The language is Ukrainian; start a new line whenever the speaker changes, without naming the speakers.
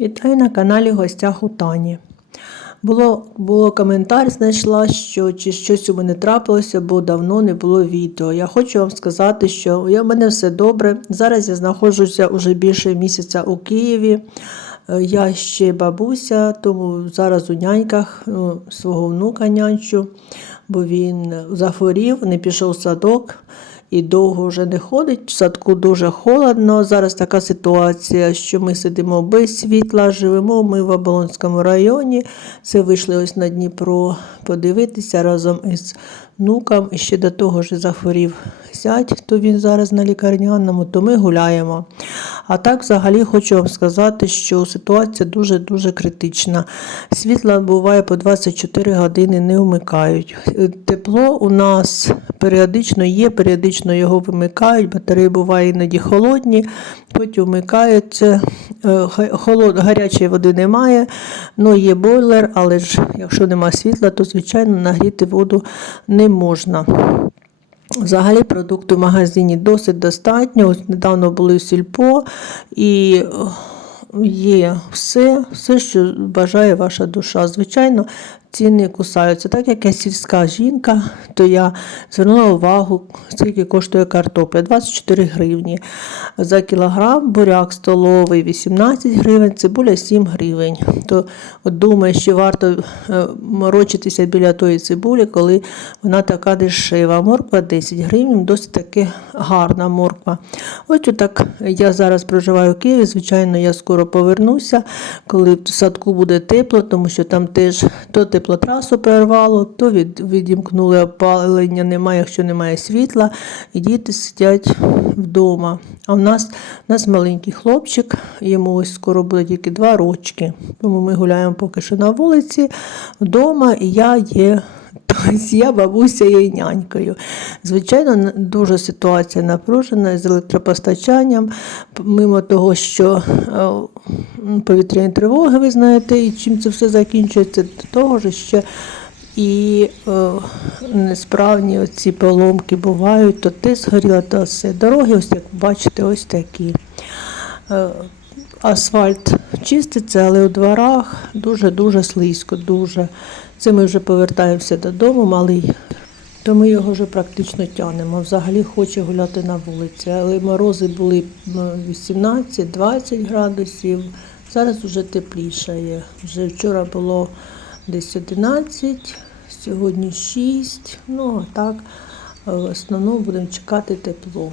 Вітаю на каналі Гостях у Тані. Було, було коментар, знайшла, що чи щось у мене трапилося, бо давно не було відео. Я хочу вам сказати, що в мене все добре. Зараз я знаходжуся уже більше місяця у Києві. Е, Я ще бабуся, тому зараз у няньках ну, свого внука нянчу, бо він захворів, не пішов в садок і довго вже не ходить. В садку дуже холодно. Зараз така ситуація, що ми сидимо без світла, живемо ми в Оболонському районі. Це вийшли ось на Дніпро подивитися разом із внуком. І ще до того ж захворів зять, то він зараз на лікарняному, то ми гуляємо. А так, взагалі, хочу вам сказати, що ситуація дуже-дуже критична. Світла буває по 24 години не вмикають. Е, Тепло у нас періодично є, періодично його вимикають, батареї бувають іноді холодні, потім вмикаються. Е, Холод, гарячої води немає, ну є бойлер, але ж якщо немає світла, то звичайно нагріти воду не можна. Взагалі продукту в магазині досить достатньо. Ось недавно були в сільпо і е, є все, все, що бажає ваша душа. Звичайно, ціни кусаються. Так як я сільська жінка, то я звернула увагу, скільки коштує картопля 24 гривні. За кілограм буряк столовий 18 гривень, цибуля 7 гривень. То от думаю, що варто е, морочитися біля тої цибулі, коли вона така дешева. Морква 10 гривень, досить таки гарна морква. Ось так я зараз проживаю в Києві. Звичайно, я скоро повернуся, коли в садку буде тепло, тому що там теж то теплотрасу перервало, то від, відімкнули опалення, немає, якщо немає світла, і діти сидять вдома. А в нас, в нас маленький хлопчик, йому ось скоро буде тільки два рочки. Тому ми гуляємо поки що на вулиці, вдома, і я є. Тобто я бабуся є нянькою. Звичайно, дуже ситуація напружена з електропостачанням, мимо того, що е, повітряні тривоги, ви знаєте, і чим це все закінчується, до того ж ще і е, несправні оці поломки бувають, то те згоріло, то все. Дороги, ось як бачите, ось такі. Е, Асфальт чиститься, але у дворах дуже-дуже слизько, дуже. Це ми вже повертаємося додому, малий. То ми його вже практично тягнемо. Взагалі хоче гуляти на вулиці. Але морози були 18-20 градусів. Зараз вже теплішає. Вже вчора було десь 11, сьогодні 6. Ну а так, е, в основному будемо чекати тепло.